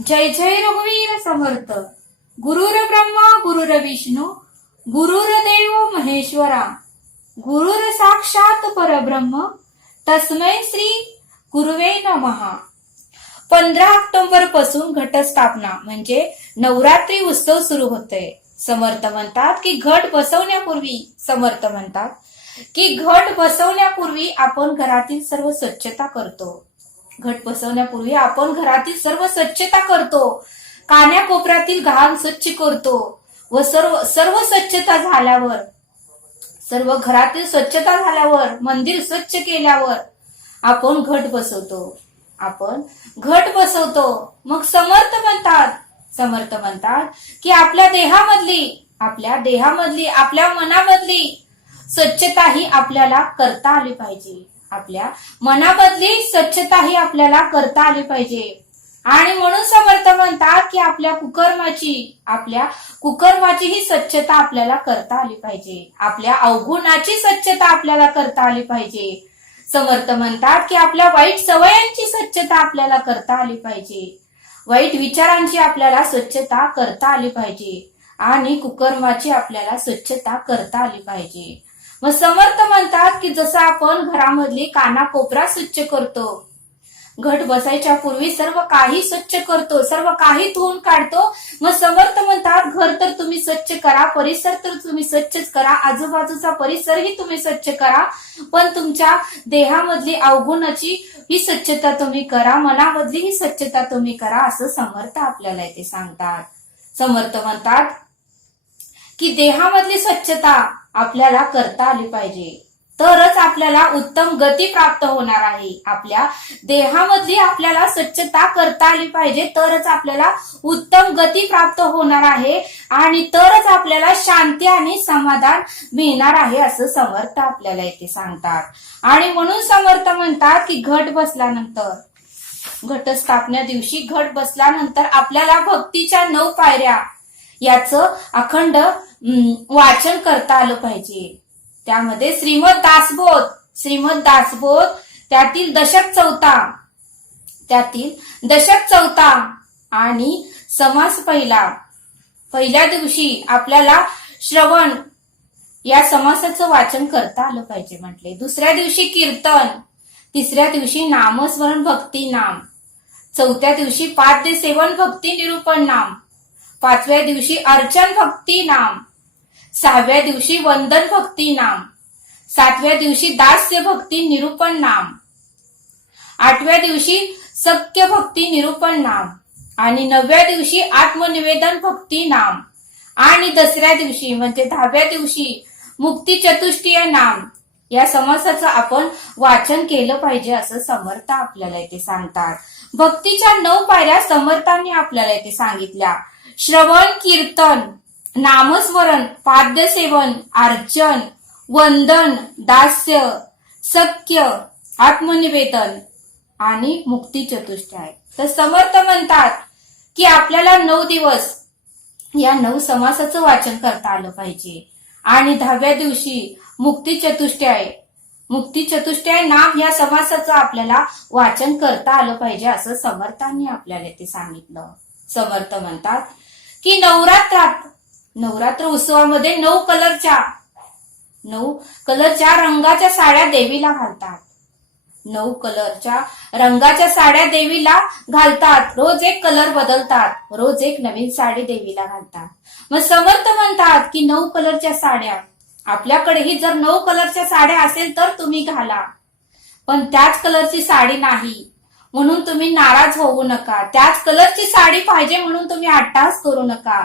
जय जय रघुवीर समर्थ. गुरुर ब्रह्मा गुरुर विष्णू गुरुर्देव महेश्वरा गुरुर साक्षात परब्रह्म तस्मै श्री गुरुवे नमः. 15 ऑक्टोबर पासून घटस्थापना म्हणजे नवरात्री उत्सव सुरू होतोय. समर्थ म्हणतात की घट बसवण्यापूर्वी आपण घरातील सर्व स्वच्छता करतो. घट बसवण्यापूर्वी आपण घरातील सर्व स्वच्छता करतो. कान्याकोपऱ्यातील घाण स्वच्छ करतो व सर्व स्वच्छता झाल्यावर, सर्व घरातील स्वच्छता झाल्यावर, मंदिर स्वच्छ केल्यावर आपण घट बसवतो. मग समर्थ म्हणतात की आपल्या मनामधली स्वच्छता ही आपल्याला करता आली पाहिजे. आपल्या मनाबदली स्वच्छता ही आपल्याला करता आली पाहिजे. आणि म्हणून समर्थ म्हणतात की आपल्या कुकर्माची ही स्वच्छता आपल्याला करता आली पाहिजे. आपल्या अवगुणाची स्वच्छता आपल्याला करता आली पाहिजे. समर्थ म्हणतात की आपल्या वाईट सवयांची स्वच्छता आपल्याला करता आली पाहिजे. वाईट विचारांची आपल्याला स्वच्छता करता आली पाहिजे आणि कुकर्माची आपल्याला स्वच्छता करता आली पाहिजे. मग समर्थ म्हणतात की जसं आपण घरामधली कानाकोपरा स्वच्छ करतो, घट बसायच्या पूर्वी सर्व काही स्वच्छ करतो, सर्व काही धुवून काढतो. मग समर्थ म्हणतात घर तर तुम्ही स्वच्छ करा, परिसर तर तुम्ही स्वच्छच करा, आजूबाजूचा परिसरही तुम्ही स्वच्छ करा, पण तुमच्या देहामधली अवगुणाची ही स्वच्छता तुम्ही करा, मनामधली ही स्वच्छता तुम्ही करा, असं समर्थ आपल्याला इथे सांगतात. समर्थ म्हणतात की देहामधली स्वच्छता आपल्याला करता आली पाहिजे, तरच आपल्याला उत्तम गती प्राप्त होणार आहे. आपल्या देहामधली आपल्याला स्वच्छता करता आली पाहिजे, तरच आपल्याला उत्तम गती प्राप्त होणार आहे आणि तरच आपल्याला शांती आणि समाधान मिळणार आहे, असं समर्थ आपल्याला इथे सांगतात. आणि म्हणून समर्थ म्हणतात की घटस्थापना दिवशी घट बसल्यानंतर आपल्याला भक्तीच्या 9 पायऱ्या याचं अखंड वाचन करता आलं पाहिजे. त्यामध्ये श्रीमद दासबोध त्यातील दशक चौथा आणि समास पहिल्या दिवशी आपल्याला श्रवण या समासाचं वाचन करता आलं पाहिजे म्हटले. दुसऱ्या दिवशी कीर्तन, तिसऱ्या दिवशी नामस्मरण भक्ती नाम, चौथ्या दिवशी पाद्य सेवन भक्ती निरूपण नाम, 5व्या दिवशी अर्चन भक्ती नाम, 6व्या दिवशी वंदन भक्ती नाम, 7व्या दिवशी दास्य भक्ती निरूपण नाम, 8व्या दिवशी सख्य भक्ती निरूपण नाम आणि 9व्या दिवशी आत्मनिवेदन भक्ती नाम आणि 10व्या दिवशी म्हणजे 10व्या दिवशी मुक्ती चतुष्टय नाम या समासाचं आपण वाचन केलं पाहिजे, असं समर्थ आपल्याला इथे सांगतात. भक्तीच्या 9 पायऱ्या समर्थांनी आपल्याला इथे सांगितल्या. श्रवण, कीर्तन, नामस्मरण, पाद्य सेवन, अर्चन, वंदन, दास्य, सख्य, आत्मनिवेदन आणि मुक्ती चतुष्टय. तर समर्थ म्हणतात की आपल्याला 9 दिवस या 9 समासाचं वाचन करता आलं पाहिजे आणि 10व्या दिवशी मुक्ती चतुष्टय नाम या समासाचं आपल्याला वाचन करता आलं पाहिजे, असं समर्थांनी आपल्याला ते सांगितलं. समर्थ म्हणतात की नवरात्र उत्सवामध्ये 9 कलरच्या रंगाच्या साड्या देवीला घालतात. 9 कलरच्या रंगाच्या साड्या देवीला घालतात. रोज एक कलर बदलतात, रोज एक नवीन साडी देवीला घालतात. मग समर्थ म्हणतात की 9 कलरच्या साड्या आपल्याकडेही जर 9 कलरच्या साड्या असेल तर तुम्ही घाला, पण त्याच कलरची साडी नाही म्हणून तुम्ही नाराज होऊ नका. त्याच कलरची साडी पाहिजे म्हणून तुम्ही अट्टहास करू नका.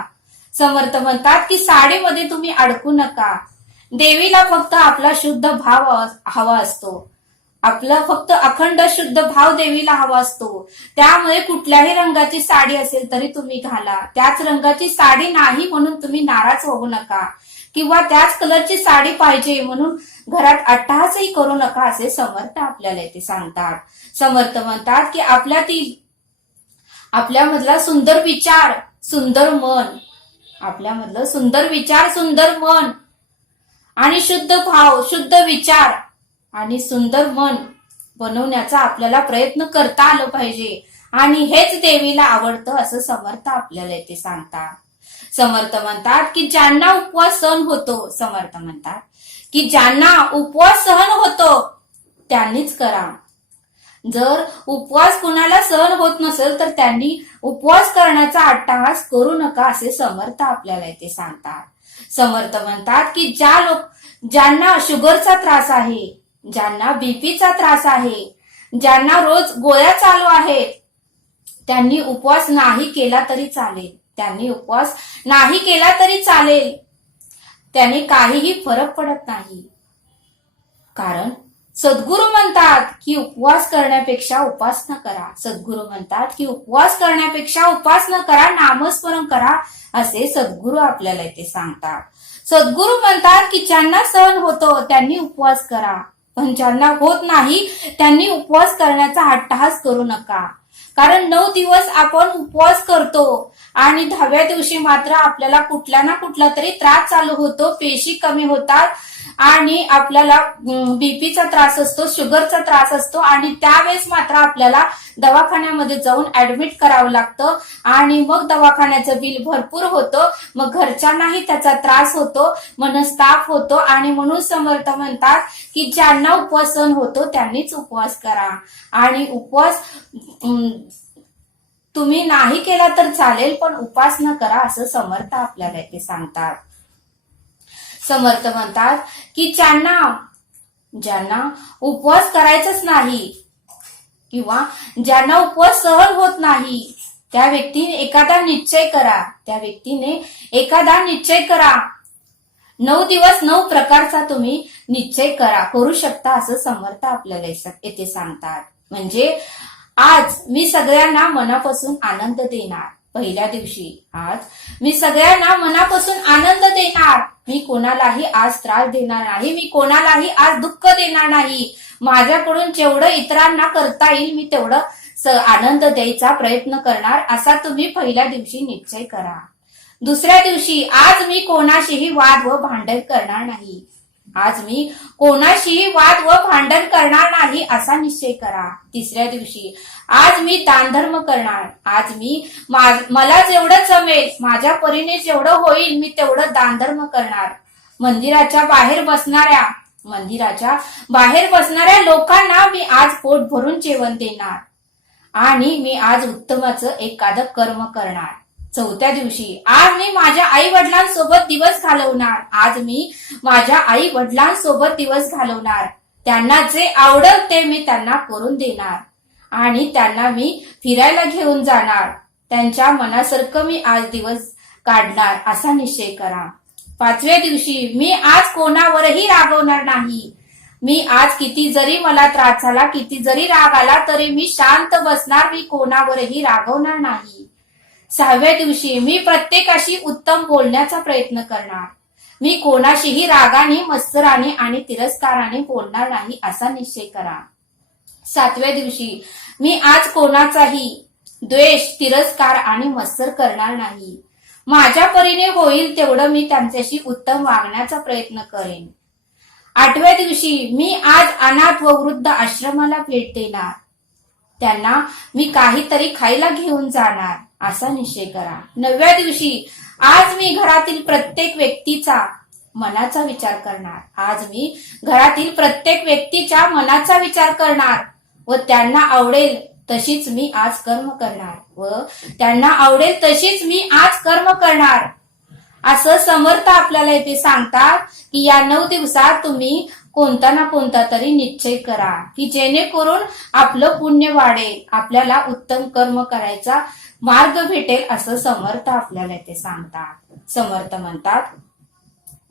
समर्थ म्हणतात की साडीमध्ये तुम्ही अडकू नका. देवीला फक्त आपला शुद्ध भाव हवा असतो. आपला फक्त अखंड शुद्ध भाव देवीला हवा असतो. त्यामुळे कुठल्याही रंगाची साडी असेल तरी तुम्ही घाला. त्याच रंगाची साडी नाही म्हणून तुम्ही नाराज होऊ नका किंवा त्याच कलरची साडी पाहिजे म्हणून घरात अट्टहासही करू नका, असे समर्थ आपल्याला इथे सांगतात. समर्थ म्हणतात की आपल्यामधला सुंदर विचार, सुंदर मन आणि शुद्ध भाव, शुद्ध विचार आणि सुंदर मन बनवण्याचा आपल्याला प्रयत्न करता आलं पाहिजे आणि हेच देवीला आवडतं असं समर्थ आपल्याला इथे सांगतात. समर्थ म्हणतात की ज्यांना उपवास सहन होतो, समर्थ म्हणतात की ज्यांना उपवास सहन होतो त्यांनीच करा. जर उपवास कुणाला सहन होत नसेल तर त्यांनी उपवास करण्याचा अट्टहास करू नका असे समर्थ आपल्याला इथे सांगतात. समर्थ म्हणतात की ज्यांना शुगरचा त्रास आहे, ज्यांना बीपीचा त्रास आहे, ज्यांना रोज गोळ्या चालू आहेत, त्यांनी उपवास नाही केला तरी चालेल. त्यांनी उपवास नाही केला तरी चालेल. त्याने काहीही फरक पडत नाही. कारण सद्गुरू म्हणतात की उपवास करण्यापेक्षा उपासना करा. सद्गुरू म्हणतात की उपवास करण्यापेक्षा उपासना करा, नामस्मरण करा असे सद्गुरू आपल्याला इथे सांगतात. सद्गुरू म्हणतात की ज्यांना सहन होतो त्यांनी उपवास करा, पण ज्यांना होत नाही त्यांनी उपवास करण्याचा अट्टहास करू नका. कारण 9 दिवस आपण उपवास करतो आणि 10व्या दिवशी मात्र आपल्याला कुठला ना कुठला तरी त्रास चालू होतो, पेशी कमी होतात आणि आपल्याला बीपीचा त्रास असतो, शुगरचा त्रास असतो आणि त्यावेळेस मात्र आपल्याला दवाखान्यामध्ये जाऊन ऍडमिट करावं लागतं आणि मग दवाखान्याचं बिल भरपूर होतं. मग घरच्यांनाही त्याचा त्रास होतो, मनस्ताप होतो आणि म्हणून समर्थ म्हणतात की ज्यांना उपवास सहन होतो त्यांनीच उपवास करा. आणि उपवास तुम्ही नाही केला तर चालेल, पण उपासना करा असं समर्थ आपल्याला इथे सांगतात. समर्थ म्हणतात की ज्यांना उपवास करायचाच नाही किंवा ज्यांना उपवास सहन होत नाही त्या व्यक्तीने एखादा निश्चय करा. त्या व्यक्तीने एखादा निश्चय करा. 9 दिवस 9 प्रकारचा तुम्ही निश्चय करू शकता असं समर्थ आपल्याला येथे सांगतात. म्हणजे आज मी सगळ्यांना मनापासून आनंद देणार. पहिल्या दिवशी आज मी सगळ्यांना मनापासून आनंद देणार. मी कोणालाही आज त्रास देणार नाही, मी कोणालाही आज दुःख देणार नाही. माझ्याकडून जेवढं इतरांना करता येईल मी तेवढं आनंद द्यायचा प्रयत्न करणार असा तुम्ही पहिल्या दिवशी निश्चय करा. दुसऱ्या दिवशी आज मी कोणाशीही वाद व भांडण करणार नाही. आज मी कोणाशीही वाद व भांडण करणार नाही असा निश्चय करा. तिसऱ्या दिवशी आज मी दानधर्म करणार. आज मी मला जेवढं जमेल, माझ्या परीने जेवढं होईल मी तेवढं दानधर्म करणार. मंदिराच्या बाहेर बसणाऱ्या लोकांना मी आज पोट भरून जेवण देणार आणि मी आज उत्तमाचं एखादं कर्म करणार. चौथ्या दिवशी आज मी माझ्या आई वडिलांसोबत दिवस घालवणार. आज मी माझ्या आई वडिलांसोबत दिवस घालवणार. त्यांना जे आवडेल ते मी त्यांना करून देणार आणि त्यांना मी फिरायला घेऊन जाणार. त्यांच्या मनासारखं मी आज दिवस काढणार असा निश्चय करा. 5व्या दिवशी मी आज कोणावरही रागवणार नाही. मी आज किती जरी मला त्रास झाला, किती जरी राग आला तरी मी शांत बसणार. मी कोणावरही रागवणार नाही. 6व्या दिवशी मी प्रत्येकाशी उत्तम बोलण्याचा प्रयत्न करणार. मी कोणाशीही रागाने, मत्सराने आणि तिरस्काराने बोलणार नाही असा निश्चय करा. 7व्या दिवशी मी आज कोणाचाही द्वेष, तिरस्कार आणि मत्सर करणार नाही. माझ्या परीने होईल तेवढं मी त्यांच्याशी उत्तम वागण्याचा प्रयत्न करेन. 8व्या दिवशी मी आज अनाथ व वृद्ध आश्रमाला भेट देणार. त्यांना मी काहीतरी खायला घेऊन जाणार असा निश्चय करा. 9व्या दिवशी आज मी घरातील प्रत्येक व्यक्तीचा मनाचा विचार करणार. आज मी घरातील प्रत्येक व्यक्तीच्या मनाचा विचार करणार व त्यांना आवडेल तशीच मी आज कर्म करणार असं समर्थ आपल्याला इथे सांगतात की या 9 दिवसात तुम्ही कोणता ना कोणता तरी निश्चय करा की जेणेकरून आपलं पुण्य वाढेल, आपल्याला उत्तम कर्म करायचा मार्ग भेटेल असं समर्थ आपल्याला इथे सांगतात. समर्थ म्हणतात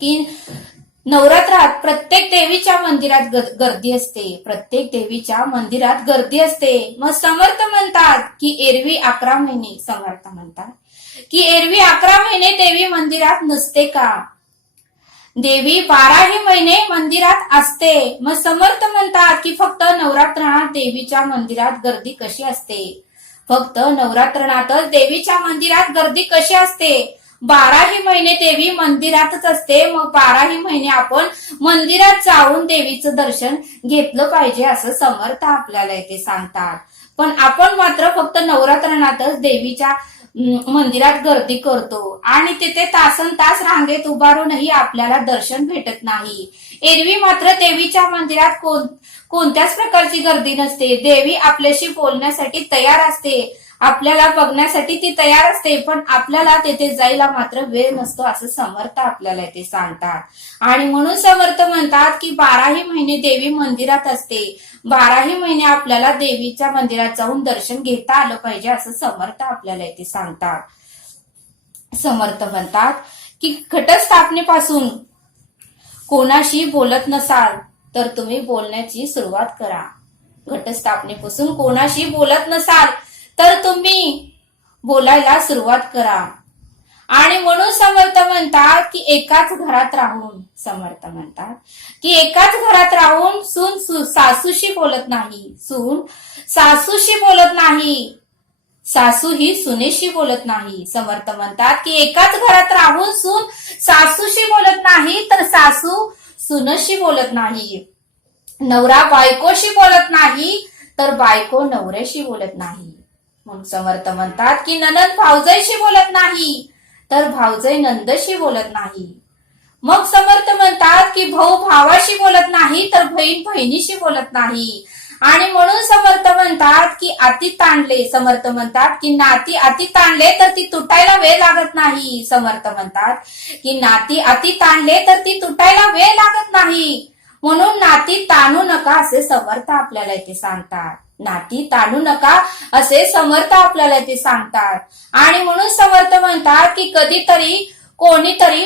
की नवरात्रात प्रत्येक देवीच्या मंदिरात गर्दी असते. मग समर्थ म्हणतात की एरवी 11 महिने समर्थ म्हणतात की एरवी 11 महिने देवी मंदिरात नसते का? देवी 12ही महिने मंदिरात असते. मग समर्थ म्हणतात की फक्त नवरात्रात देवीच्या मंदिरात गर्दी कशी असते? फक्त नवरात्रातच देवीच्या मंदिरात गर्दी कशी असते? 12ही महिने देवी मंदिरातच असते. मग 12ही महिने आपण मंदिरात जाऊन देवीचं दर्शन घेतलं पाहिजे असं समर्थ आपल्याला इथे सांगतात. पण आपण मात्र फक्त नवरात्रनातच देवीच्या मंदिरात गर्दी करतो आणि तिथे तासन तास रांगेत उभारूनही आपल्याला दर्शन भेटत नाही. एरवी मात्र देवीच्या मंदिरात कोणत्याच प्रकारची गर्दी नसते. देवी आपल्याशी बोलण्यासाठी तयार असते, आपल्याला बघण्यासाठी ती तयार असते, पण आपल्याला तेथे जायला मात्र वेळ नसतो असं समर्थ आपल्याला ते सांगतात. आणि म्हणून समर्थ म्हणतात की 12ही महिने देवी मंदिरात असते, 12ही महिने आपल्याला देवीच्या मंदिरात जाऊन दर्शन घेता आलं पाहिजे असं समर्थ आपल्याला ते सांगतात. समर्थ म्हणतात की घटस्थापनेपासून कोणाशी बोलत नसाल तर तुम्ही बोलण्याची सुरुवात करा. घटस्थापनेपासून कोणाशी बोलत नसाल तर तुम्ही बोलायला सुरुवात करा. आणि म्हणून समर्थ म्हणतात की एकाच घरात राहून, समर्थ म्हणतात की एकाच घरात राहून सून सासूशी बोलत नाही, सून सासूशी बोलत नाही, सासू ही सुनेशी बोलत नाही. समर्थ म्हणतात की एकाच घरात राहून सून सासूशी बोलत नाही तर सासू सुनशी बोलत नाही. नवरा बायकोशी बोलत नाही तर बायको नवऱ्याशी बोलत नाही. मग समर्थ म्हणतात की नणंद भावजाईशी बोलत नाही तर भावजाई नंदशी बोलत नाही. मग समर्थ म्हणतात की भाऊ भावाशी बोलत नाही तर बहीण बहिणीशी बोलत नाही. आणि म्हणून समर्थ म्हणतात की अति ताणले, समर्थ म्हणतात की नाती अति ताणले तर ती तुटायला वेळ लागत नाही. समर्थ म्हणतात की नाती अति ताणले तर ती तुटायला वेळ लागत नाही. म्हणून नाती ताणू नका असे समर्थ आपल्याला इथे सांगतात. नाती ताणू नका असे समर्थ आपल्याला ते सांगतात. आणि म्हणून समर्थ म्हणतात की कधीतरी कोणीतरी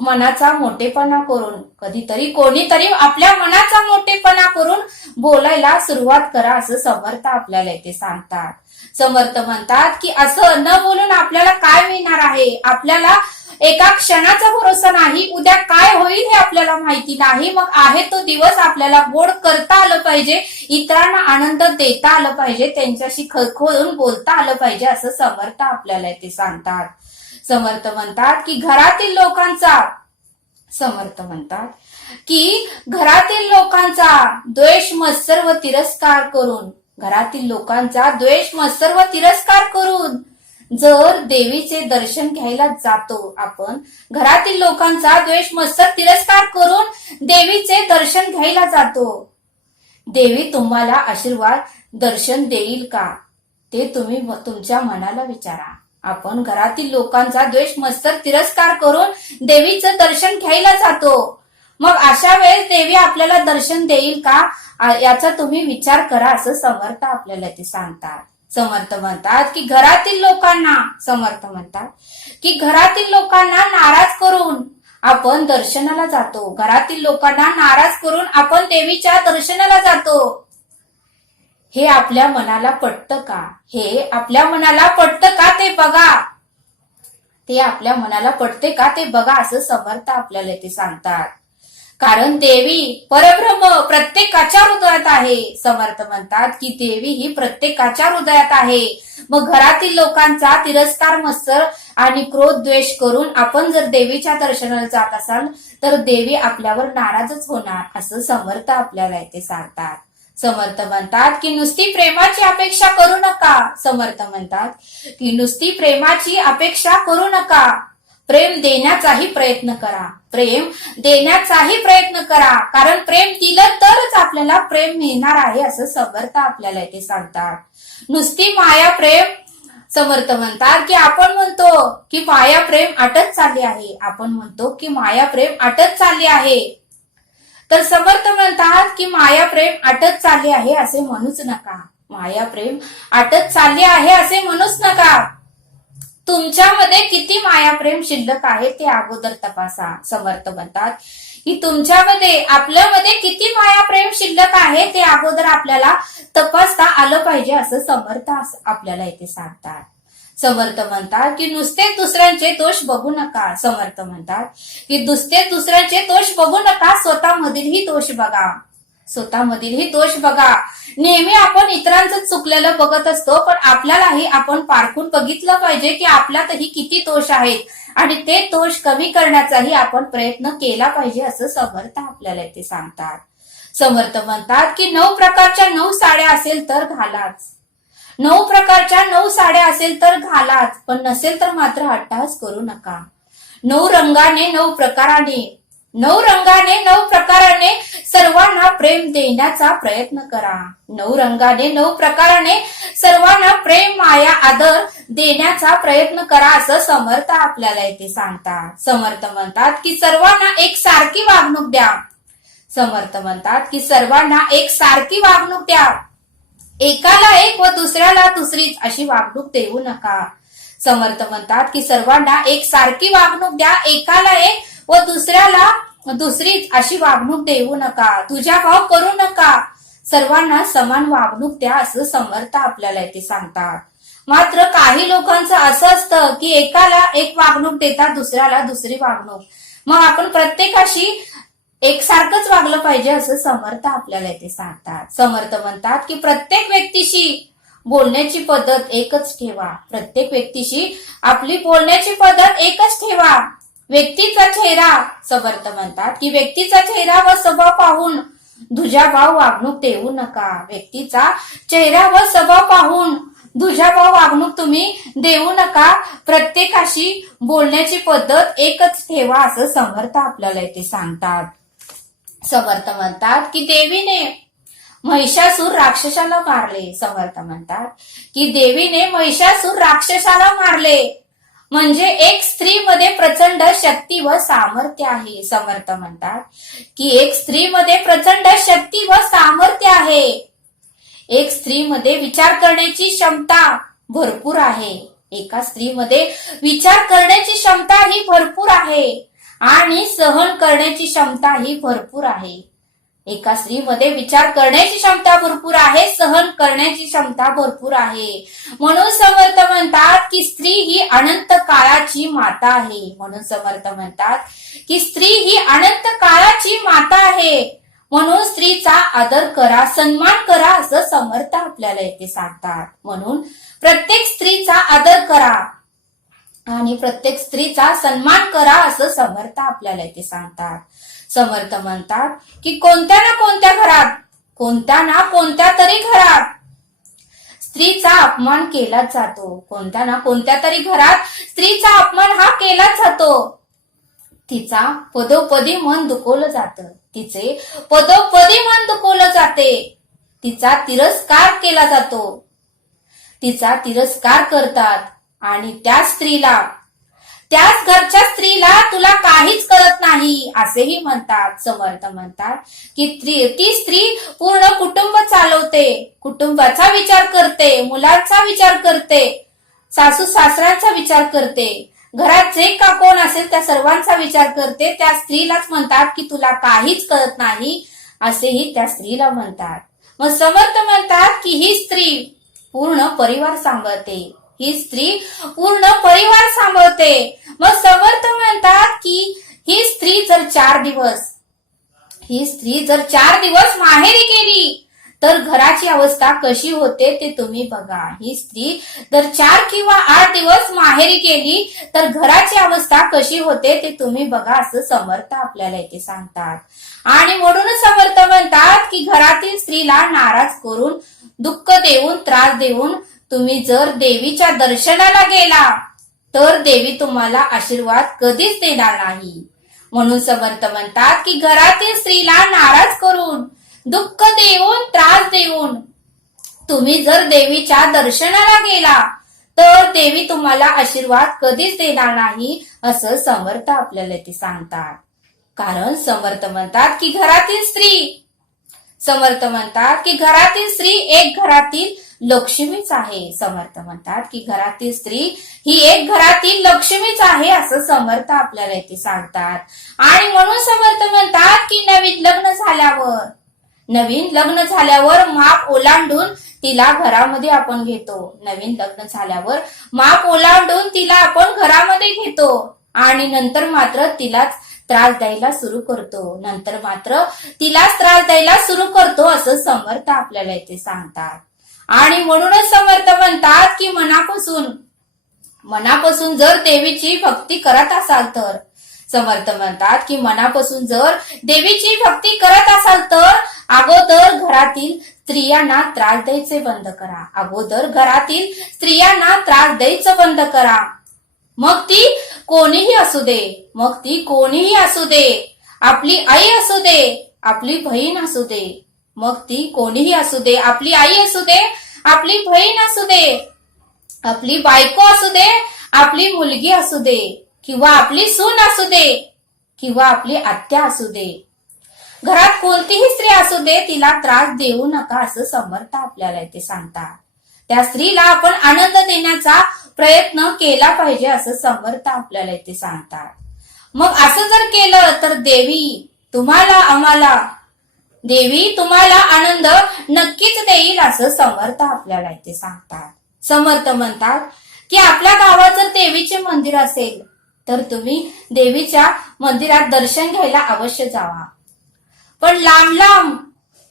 मनाचा मोठेपणा करून, कधीतरी कोणीतरी आपल्या मनाचा मोठेपणा करून बोलायला सुरुवात करा असं समर्थ आपल्याला इथे सांगतात. समर्थ म्हणतात की असं न बोलून आपल्याला काय मिळणार आहे, आपल्याला एका क्षणाचा भरोसा नाही, उद्या काय होईल हे आपल्याला माहिती नाही. मग आहे तो दिवस आपल्याला गोड करता आलं पाहिजे, इतरांना आनंद देता आलं पाहिजे, त्यांच्याशी खळखळून बोलता आलं पाहिजे असं समर्थ आपल्याला ते सांगतात. समर्थ म्हणतात की घरातील लोकांचा, समर्थ म्हणतात की घरातील लोकांचा द्वेष मत्सर व तिरस्कार करून, घरातील लोकांचा द्वेष मत्सर व तिरस्कार करून जर देवीचे दर्शन घ्यायला जातो आपण, घरातील लोकांचा द्वेष मत्सर तिरस्कार करून देवीचे दर्शन घ्यायला जातो, देवी तुम्हाला आशीर्वाद दर्शन देईल का ते तुम्ही तुमच्या मनाला विचारा. आपण घरातील लोकांचा द्वेष मत्सर तिरस्कार करून देवीचं दर्शन घ्यायला जातो, मग अशा वेळेस देवी आपल्याला दर्शन देईल का याचा तुम्ही विचार करा असं समर्थ आपल्याला ते सांगतात. समर्थ म्हणतात की घरातील लोकांना, समर्थ म्हणतात की घरातील लोकांना नाराज करून आपण दर्शनाला जातो, घरातील लोकांना नाराज करून आपण देवीच्या दर्शनाला जातो. हे आपल्या मनाला पटतं का, हे आपल्या मनाला पटतं का ते बघा, ते आपल्या मनाला पटते का ते बघा असं समर्थ आपल्याला ते सांगतात. कारण देवी परब्रह्म प्रत्येकाच्या हृदयात आहे. समर्थ म्हणतात की देवी ही प्रत्येकाच्या हृदयात आहे. मग घरातील लोकांचा तिरस्कार मत्सर आणि क्रोध द्वेष करून आपण जर देवीच्या दर्शनाला जात असाल तर देवी आपल्यावर नाराजच होणार असं समर्थ आपल्याला इथे सांगतात. समर्थ म्हणतात की नुसती प्रेमाची अपेक्षा करू नका. समर्थ म्हणतात की नुसती प्रेमाची अपेक्षा करू नका, प्रेम देण्याचाही प्रयत्न करा, प्रेम देण्याचाही प्रयत्न करा, कारण प्रेम दिलं तरच आपल्याला प्रेम मिळणार आहे असं समर्थ आपल्याला इथे सांगतात. नुसती माया प्रेम, समर्थ म्हणतात की आपण म्हणतो की माया प्रेम आटत चालली आहे, आपण म्हणतो की माया प्रेम आटत चालली आहे, तर समर्थ म्हणतात की माया प्रेम आटत चालली आहे असे म्हणूच नका, माया प्रेम आटत चालली आहे असे म्हणूच नका. तुमच्यामध्ये किती माया प्रेम शिल्लक आहे ते अगोदर तपासा. समर्थ म्हणतात की तुमच्यामध्ये, आपल्यामध्ये किती माया प्रेम शिल्लक आहे ते अगोदर आपल्याला तपासता आलं पाहिजे असं समर्थ आपल्याला इथे सांगतात. समर्थ म्हणतात की नुसते दुसऱ्यांचे दोष बघू नका. समर्थ म्हणतात की नुसते दुसऱ्यांचे दोष बघू नका, स्वतःमधीलही दोष बघा, स्वतःमधीलही दोष बघा. नेहमी आपण इतरांचं चुकलेलं बघत असतो, पण आपल्यालाही आपण पारखून बघितलं पाहिजे की आपल्यातही किती दोष आहेत आणि ते दोष कमी करण्याचाही आपण प्रयत्न केला पाहिजे असं समर्थ आपल्याला इथे सांगतात. समर्थ म्हणतात की 9 प्रकारच्या 9 साड्या असेल तर घालाच, 9 प्रकारच्या 9 साड्या असेल तर घालाच, पण नसेल तर मात्र अट्टहास करू नका. 9 रंगाने 9 प्रकाराने 9 रंगाने 9 प्रकाराने सर्वांना प्रेम देण्याचा प्रयत्न करा. 9 रंगाने 9 प्रकाराने सर्वांना प्रेम, माया, आदर देण्याचा प्रयत्न करा असं समर्थ आपल्याला इथे सांगतात. समर्थ म्हणतात की सर्वांना एक सारखी वागणूक द्या. समर्थ म्हणतात की सर्वांना एक सारखी वागणूक द्या. एकाला एक व दुसऱ्याला दुसरीच अशी वागणूक देऊ नका. समर्थ म्हणतात की सर्वांना एक सारखी वागणूक द्या. एकाला एक व दुसऱ्याला दुसरीच अशी वागणूक देऊ नका. तुझ्याभाव करू नका. सर्वांना समान वागणूक द्या असं समर्थ आपल्याला इथे सांगतात. मात्र काही लोकांचं असं असतं की एकाला एक वागणूक देतात, दुसऱ्याला दुसरी वागणूक. मग आपण प्रत्येकाशी एकसारखंच वागलं पाहिजे असं समर्थ आपल्याला इथे सांगतात. समर्थ म्हणतात की प्रत्येक व्यक्तीशी बोलण्याची पद्धत एकच ठेवा. प्रत्येक व्यक्तीशी आपली बोलण्याची पद्धत एकच ठेवा. व्यक्तीचा चेहरा, समर्थ म्हणतात की व्यक्तीचा चेहरा व स्वभाव पाहून दुजाभाव वागणूक देऊ नका. व्यक्तीचा चेहरा व स्वभाव पाहून दुजाभाव वागणूक तुम्ही देऊ नका. प्रत्येकाशी बोलण्याची पद्धत एकच ठेवा असं समर्थ आपल्याला इथे सांगतात. समर्थ म्हणतात की देवीने महिषासूर राक्षसाला मारले. समर्थ म्हणतात की देवीने महिषासूर राक्षसाला मारले. म्हणजे एक स्त्रीमध्ये प्रचंड शक्ती व सामर्थ्य आहे. समर्थ म्हणतात की एक स्त्रीमध्ये प्रचंड शक्ती व सामर्थ्य आहे. एक स्त्रीमध्ये विचार करण्याची क्षमता भरपूर आहे. एका स्त्रीमध्ये विचार करण्याची क्षमता ही भरपूर आहे आणि सहन करण्याची क्षमता ही भरपूर आहे. एका स्त्रीमध्ये विचार करण्याची क्षमता भरपूर आहे, सहन करण्याची क्षमता भरपूर आहे. म्हणून समर्थ म्हणतात की स्त्री ही अनंत काळाची माता आहे. म्हणून समर्थ म्हणतात की स्त्री ही अनंत काळाची माता आहे. म्हणून स्त्रीचा आदर करा, सन्मान करा असं समर्थ आपल्याला इथे सांगतात. म्हणून प्रत्येक स्त्रीचा आदर करा आणि प्रत्येक स्त्रीचा सन्मान करा असं समर्थ आपल्याला इथे सांगतात. समर्थ म्हणतात की कोणत्या ना कोणत्या तरी घरात स्त्रीचा अपमान केलाच जातो. कोणत्या ना कोणत्या तरी घरात स्त्रीचा अपमान हा केलाच जातो. तिचा पदोपदी मन दुखवलं जातं. तिचे पदोपदी मन दुखवलं जाते. तिचा तिरस्कार केला जातो. तिचा तिरस्कार करतात आणि त्याच घरच्या स्त्रीला तुला काहीच कळत नाही असेही म्हणतात. समर्थ म्हणतात की ती स्त्री पूर्ण कुटुंब चालवते, कुटुंबाचा विचार करते, मुलांचा विचार करते, सासू सासऱ्यांचा विचार करते, घरात जे का कोण असेल त्या सर्वांचा विचार करते. त्या स्त्रीलाच म्हणतात की तुला काहीच कळत नाही असेही त्या स्त्रीला म्हणतात. मग समर्थ म्हणतात की ही स्त्री पूर्ण परिवार सांभाळते. ही स्त्री पूर्ण परिवार सांभाळते. मग समर्थ म्हणतात की ही स्त्री जर 4 दिवस माहेरी गेली तर घराची अवस्था कशी होते ते तुम्ही बघा. ही स्त्री जर 4 किंवा 8 दिवस माहेरी गेली तर घराची अवस्था कशी होते ते तुम्ही बघा असं समर्थ आपल्याला इथे सांगतात. आणि म्हणून समर्थ म्हणतात की घरातील स्त्रीला नाराज करून, दुःख देऊन, त्रास देऊन तुम्ही जर देवीच्या दर्शनाला गेला तर देवी तुम्हाला आशीर्वाद कधीच देणार नाही. म्हणून समर्थ म्हणतात की घरातील स्त्रीला नाराज करून, दुःख देऊन, त्रास देऊन तुम्ही जर देवीच्या दर्शनाला गेला तर देवी तुम्हाला आशीर्वाद कधीच देणार नाही असं समर्थ आपल्याला ते सांगतात. कारण समर्थ म्हणतात की घरातील स्त्री एक घरातील लक्ष्मीच आहे. समर्थ म्हणतात की घरातील स्त्री ही एक घरातील लक्ष्मीच आहे असं समर्थ आपल्याला इथे सांगतात. आणि म्हणून समर्थ म्हणतात की नवीन लग्न झाल्यावर माप ओलांडून तिला घरामध्ये आपण घेतो. नवीन लग्न झाल्यावर माप ओलांडून तिला आपण घरामध्ये घेतो आणि नंतर मात्र तिलाच त्रास द्यायला सुरू करतो असं समर्थ आपल्याला इथे सांगतात. आणि म्हणूनच समर्थ म्हणतात की मनापासून जर देवीची भक्ती करत असाल तर, समर्थ म्हणतात की मनापासून जर देवीची भक्ती करत असाल तर अगोदर घरातील स्त्रियांना त्रास द्यायचे बंद करा. अगोदर घरातील स्त्रियांना त्रास द्यायचं बंद करा. मग ती कोणीही असू दे, मग ती कोणीही असू दे, आपली आई असू दे, आपली बहीण असू दे, मग ती कोणीही असू दे, आपली आई असू दे, आपली बहीण असू दे, आपली बायको असू दे, आपली मुलगी असू दे, किंवा आपली सून असू दे, किंवा आपली आत्या असू दे. घरात कोणतीही स्त्री असू दे, तिला त्रास देऊ नका असं समर्थ आपल्याला इथे सांगतात. त्या स्त्रीला आपण आनंद देण्याचा प्रयत्न केला पाहिजे असं समर्थ आपल्याला इथे सांगतात. मग असं जर केलं तर देवी तुम्हाला आनंद नक्कीच देईल असं समर्थ आपल्याला इथे सांगतात. समर्थ म्हणतात की आपल्या गावात जर देवीचे मंदिर असेल तर तुम्ही देवीच्या मंदिरात दर्शन घ्यायला अवश्य जावा. पण लांब लांब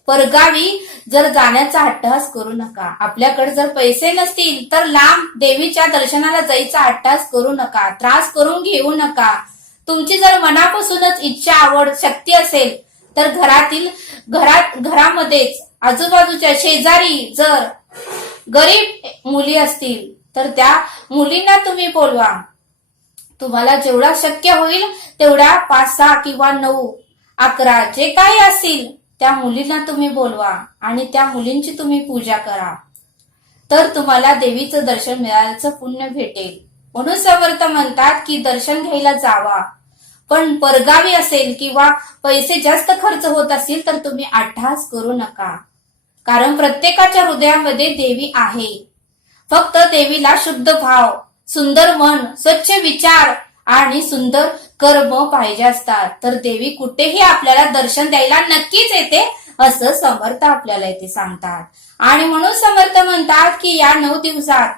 परगावी जर जाण्याचा अट्टहास करू नका. आपल्याकडे जर पैसे नसतील तर लांब देवीच्या दर्शनाला जायचा अट्टहास करू नका, त्रास करून घेऊ नका. तुमची जर मनापासूनच इच्छा, आवड, शक्ती असेल तर घरामध्येच आजूबाजूच्या शेजारी जर गरीब मुली असतील तर त्या मुलींना तुम्ही बोलवा. तुम्हाला जेवढा शक्य होईल तेवढ्या 5, 6 किंवा 9, 11 जे काही असतील त्या मुलींना तुम्ही बोलवा आणि त्या मुलींची तुम्ही पूजा करा. तर तुम्हाला देवीचं दर्शन मिळाल्याचं पुण्य भेटेल. म्हणून समर्थ म्हणतात की दर्शन घ्यायला जावा. पण परगावी असेल किंवा पैसे जास्त खर्च होत असतील तर तुम्ही अट्टहास करू नका. कारण प्रत्येकाच्या हृदयामध्ये देवी आहे. फक्त देवीला शुद्ध भाव, सुंदर मन, स्वच्छ विचार आणि सुंदर कर्म पाहिजे असतात. तर देवी कुठेही आपल्याला दर्शन द्यायला नक्कीच येते असं समर्थ आपल्याला इथे सांगतात. आणि म्हणून समर्थ म्हणतात की या 9 दिवसात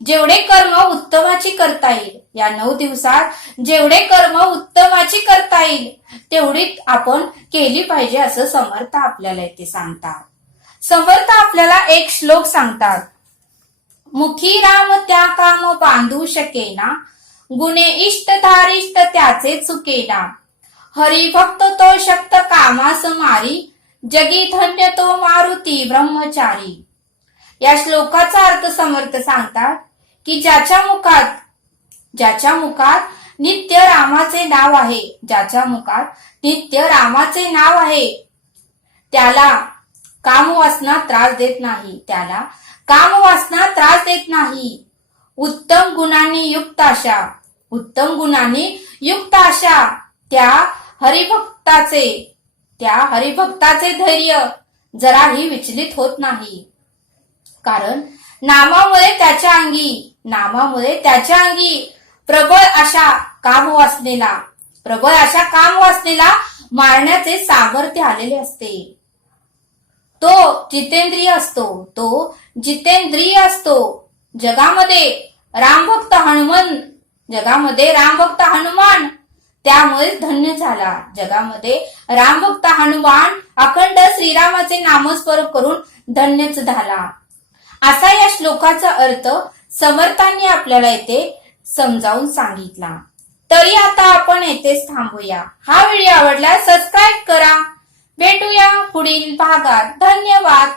जेवढे कर्म उत्तमाची करता येईल, या 9 दिवसात जेवढे कर्म उत्तमाची करता येईल तेवढी आपण केली पाहिजे असं समर्थ आपल्याला इथे सांगतात. समर्थ आपल्याला एक श्लोक सांगतात. मुखी राम त्या काम बांधू शकेना, गुणे इष्ट धारिष्ट त्याचे चुकेना. हरिभक्त तो शक्त कामास मारी, जगी धन्य तो मारुती ब्रह्मचारी. या श्लोकाचा अर्थ समर्थ सांगतात की ज्याच्या मुखात नित्य रामाचे नाव आहे, ज्याच्या मुखात नित्य रामाचे नाव आहे त्याला कामवासना त्रास देत नाही, त्याला कामवासना त्रास देत नाही. उत्तम गुणांनी युक्त अशा त्या हरिभक्ताचे धैर्य जराही विचलित होत नाही. कारण नामामुळे त्याच्या अंगी प्रबळ अशा कामवासनेला मारण्याचे सामर्थ्य आलेले असते. तो जितेंद्रिय असतो. जगामध्ये रामभक्त हनुमान त्यामुळे धन्य झाला. जगामध्ये रामभक्त हनुमान अखंड श्रीरामाचे नामस्मरण करून धन्यच झाला. असा या श्लोकाचा अर्थ समर्थांनी आपल्याला येथे समजावून सांगितला. तरी आता आपण येथेच थांबूया. हा व्हिडिओ आवडल्यास सबस्क्राईब करा. भेटूया पुढील भागात. धन्यवाद.